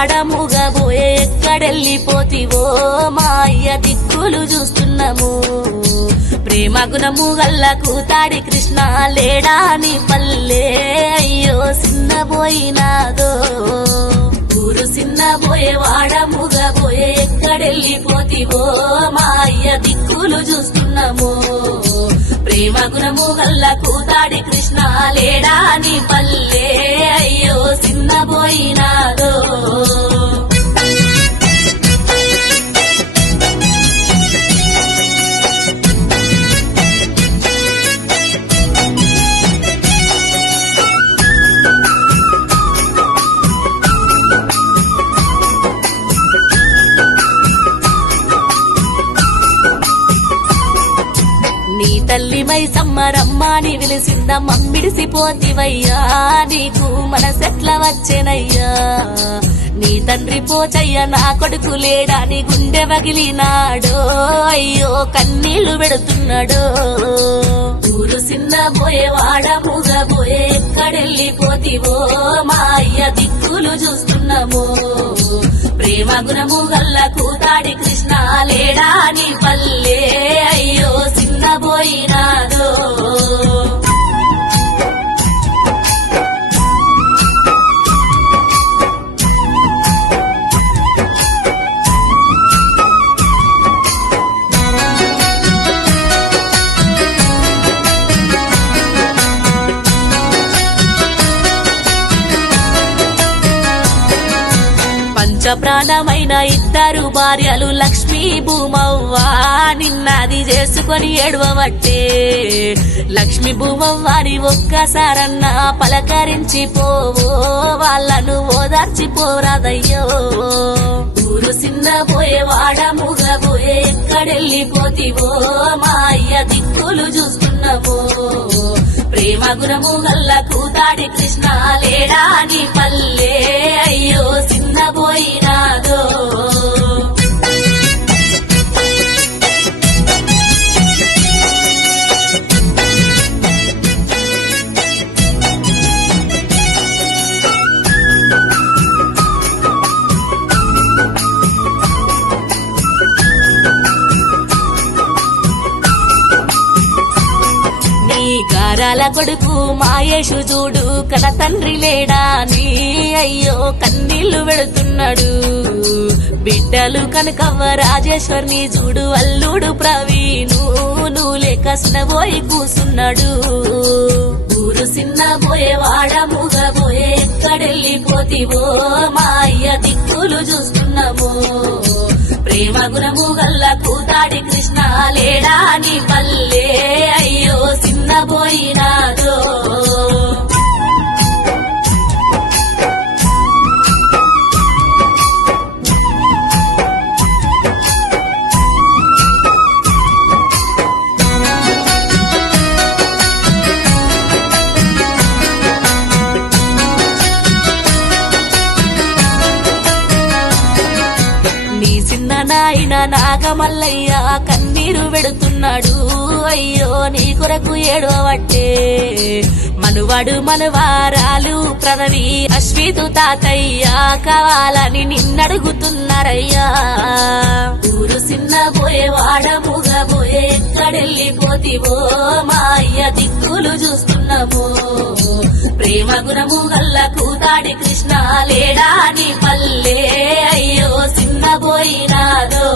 వాడముగబోయే ఎక్కడెళ్ళిపోతివో మా అయ్య దిక్కులు చూస్తున్నాము ప్రేమ గుణము గల్ల కూతాడి కృష్ణ లేడా నీ పల్లె అయ్యో సిన్నబోయినాదో ఊరు సిన్నబోయే వాడముగబోయే ఎక్కడెళ్ళిపోతివో మా అయ్య దిక్కులు చూస్తున్నాము ప్రేమ గుణము గల్ల కూతాడి కృష్ణ లేడా నీ పల్లె అయ్యో సిన్నబోయినాదో నీ తల్లి మైసమ్మ రమ్మాని విలిసింద మమ్మిడిసిపోతివయ్యా నీకు మనసెట్ల వచ్చేనయ్యా నీ తండ్రి పోచయ్య నా కొడుకు లేడా నీ గుండె వగిలినాడో అయ్యో కన్నీళ్లు పెడుతున్నాడో ఊరు సిన్నబోయే వాడముగబోయే ఎక్కడెళ్ళిపోతివో మా అయ్య దిక్కులు చూస్తున్నాము ప్రేమ గుణము గల్ల కూతాడి కృష్ణ లేడా నీ పల్లె అయ్యో సిన్నబోయినాదో ప్రాణమైన ఇద్దరు భార్యలు లక్ష్మీ భూమవ్వ నిన్నది చేసుకొని ఏడవబట్టే లక్ష్మీ భూమవ్వని ఒక్కసారన్నా పలకరించి పోవో వాళ్ళను ఓదార్చిపోరాదయ్యో ఊరు సిన్నబోయే వాడముగబోయే ఎక్కడెళ్ళిపోతివో మా అయ్య దిక్కులు చూస్తున్నాము ప్రేమ గుణము గల్ల కూతాడి కృష్ణ లేడా నీ పల్లె అయ్యో సిన్నబోయినాదో గారాల కొడుకు మాయేషు చూడు కన తండ్రి లేడా నీ అయ్యో కన్నీళ్లు పెడుతున్నాడు బిడ్డలు కనకవ్వ రాజేశ్వర్ని చూడు అల్లుడు ప్రవీణు నువ్వు లేక సినబోయి కూసున్నాడు ఊరు సిన్నబోయే వాడముగబోయే ఎక్కడెళ్ళిపోతివో మా అయ్య దిక్కులు చూస్తున్నాము ప్రేమ గుణము గల్ల కూతాడి కృష్ణ లేడా నీ పల్లె అయ్యో సిన్నబోయినాదో నాయన నాగమల్లయ్య కన్నీరు పెడుతున్నాడు అయ్యో నీ కొరకు ఏడవబట్టే మనువాడు మనువారాలు ప్రణవి అశ్వితు తాతయ్య కావాలని నిన్నడుగుతున్నారయ్యా ఊరు సిన్నబోయే వాడముగబోయే ఎక్కడెళ్ళిపోతివో మా అయ్య దిక్కులు చూస్తున్నాము ప్రేమ గుణము గల్ల కూతాడి కృష్ణ లేడా నీ పల్లె అయ్యో సిన్నబోయినాదో